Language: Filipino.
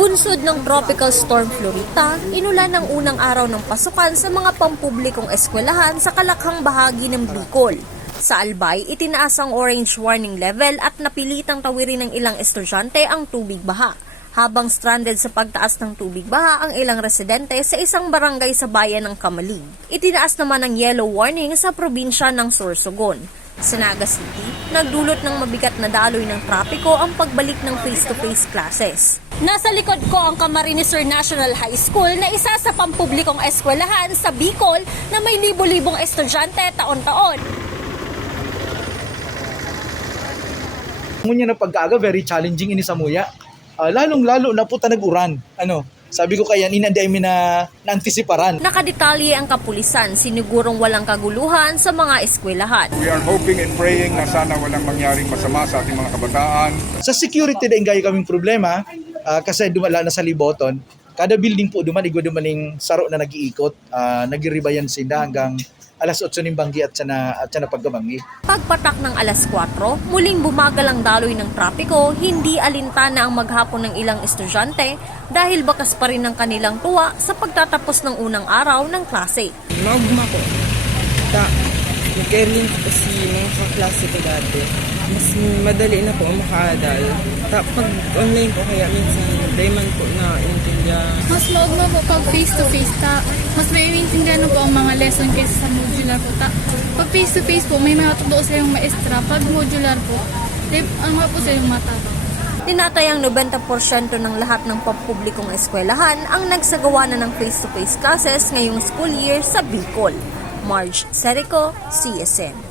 Bunsod ng Tropical Storm Florita, inulan ng unang araw ng pasukan sa mga pampublikong eskwelahan sa kalakhang bahagi ng Bicol. Sa Albay, itinaas ang orange warning level at napilitang tawirin ng ilang estudyante ang tubig baha, habang stranded sa pagtaas ng tubig baha ang ilang residente sa isang barangay sa bayan ng Kamalig. Itinaas naman ang yellow warning sa probinsya ng Sorsogon. Sa Naga City, nagdulot ng mabigat na daloy ng trapiko ang pagbalik ng face-to-face classes. Nasa likod ko ang Camarines Sur National High School na isa sa pampublikong eskwelahan sa Bicol na may libo-libong estudyante taon-taon. Ngunya na pagkaaga, very challenging ini sa muya. Lalong-lalo na po nag-uran. Sabi ko kaya inanday mi na antisiparan. Nakadetalye ang kapulisan, sinigurong walang kaguluhan sa mga eskwelahan. We are hoping and praying na sana walang mangyaring masama sa ating mga kabataan. Sa security din gayo kaming problema kasi dumala na sa Liboton. Kada building po dumaning saro na nag-iikot. Nagiribayan sila hanggang alas 8 ng banggi at sana pagkabangi. Pagpatak ng alas 4, muling bumagal ang daloy ng trapiko, hindi alintana ang maghapon ng ilang estudyante dahil bakas pa rin ang kanilang tuwa sa pagtatapos ng unang araw ng klase. Maugma ko. Nag-earning ko kasi mga kaklase ko dati. Mas madali na po ang makaadal. Pag online po kaya minsan dayman po na intindihan. Mas maugma po pag face-to-face mas may intindihan po ang mga lesson kaysa sa modular po Pag face-to-face po, may mga totoo sa yung maestra. Pag modular po, ang mga po sa yung mata. Tinatayang 90% ng lahat ng pampublikong eskwelahan ang nagsagawa na ng face-to-face classes ngayong school year sa Bicol. Marge Serico, CSN.